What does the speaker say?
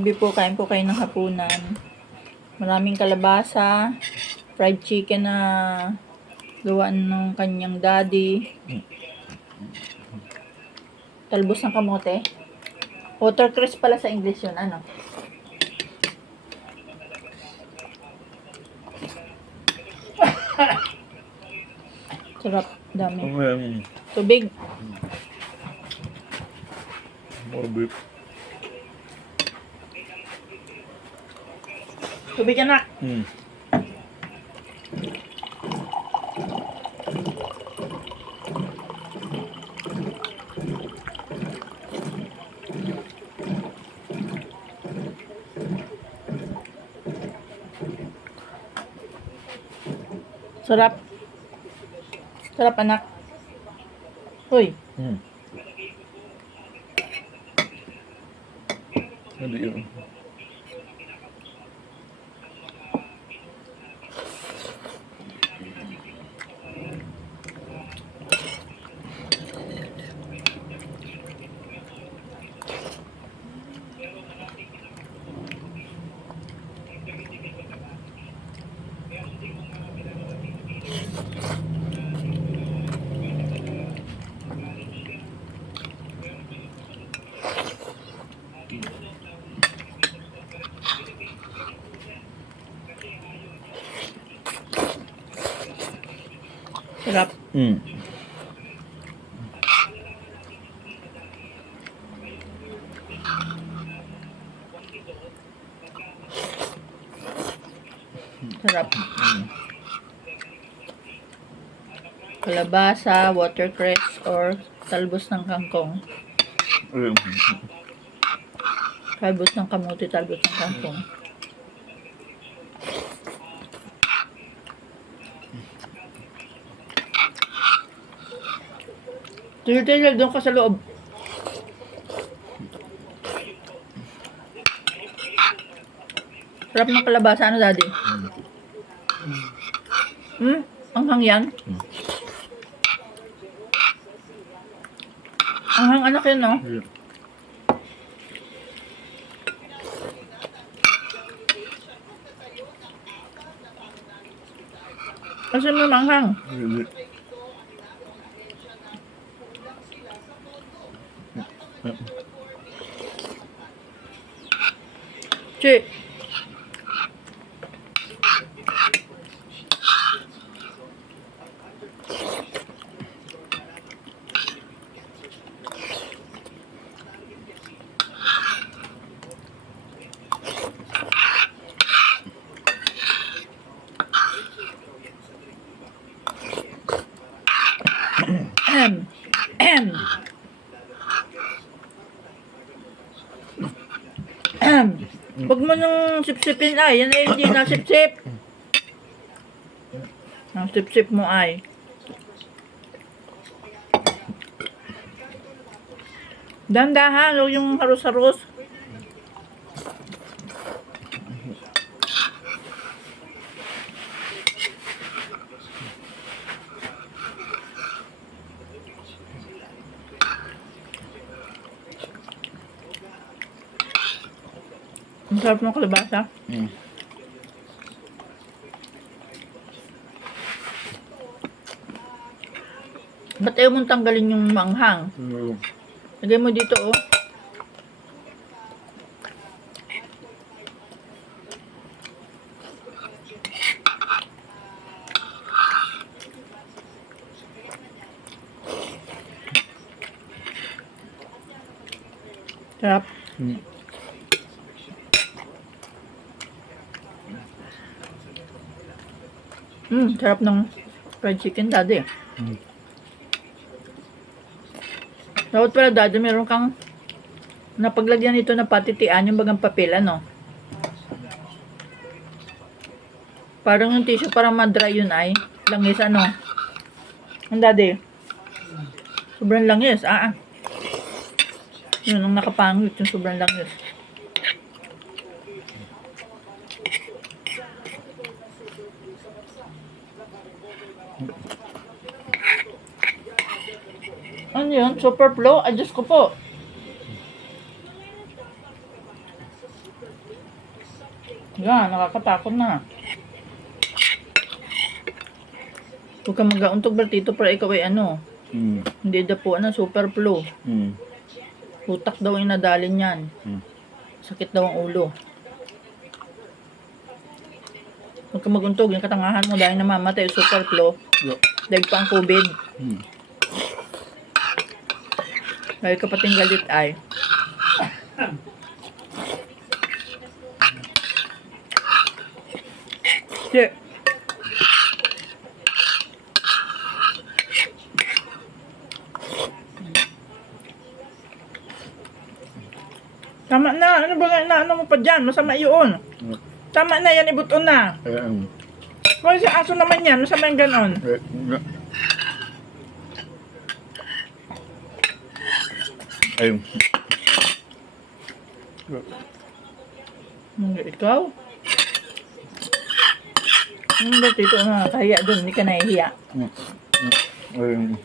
Gabi po, kain po kayo ng hapunan. Maraming kalabasa, fried chicken na gawaan ng kanyang daddy. Talbos ng kamote. Watercress pala sa English yun, ano? Sarap, dami. Tubig. Mabip. Tubig anak. Sarap. Sarap anak. Uy. Hindi yun. Sarap. Sarap. Kalabasa, watercress, or talbos ng kangkong. Talbos ng kamote, talbos ng kangkong. Tuloy-tuloy doon ka sa loob. Sarap ng kalabasa, ano daddy? Anghang yan? Anghang anak yun, no? Kasi mo manghang. Che. Huwag mo nung sip-sipin ay. Yan ay hindi na sip-sip. Ang sip-sip mo ay. Dandahan, huwag yung harus-harus. Ang sarap ng kalabasa. Ba't ayaw mong tanggalin yung manghang? Lagay mo dito, oh. Sarap. Sarap ng fried chicken, daddy. Dapat pala, daddy, meron kang napaglagyan ito na patitian, yung bagang papel, ano? Parang yung tissue, parang madry yun ay. Langis, ano? Ang daddy. Sobrang langis, Yun, ang nakapangit, yung sobrang langis. Ano yun? Super flow? Ay, Diyos ko po. Yan, nakakatakot na. Huwag kang mag-auntog, Bertito, para ikaw ay ano. Hmm. Hindi na po, super flu. Hmm. Utak daw yung nadalin yan. Hmm. Sakit daw ang ulo. Huwag kang mag-untog, yung katangahan mo dahil namamatay, super flu. Yeah. Dahil pa ang COVID. Hmm. Dahil kapating galit ay. Di. Tama na. Ano ba ano mo pa dyan? Masama yun. Tama na yan. Ibuton na. Kung sa aso naman yan. Masama yung ganon. Ayun. Hindi, ikaw? Ano ba dito? Kaya doon. Hindi ka nahihiya. Ayun.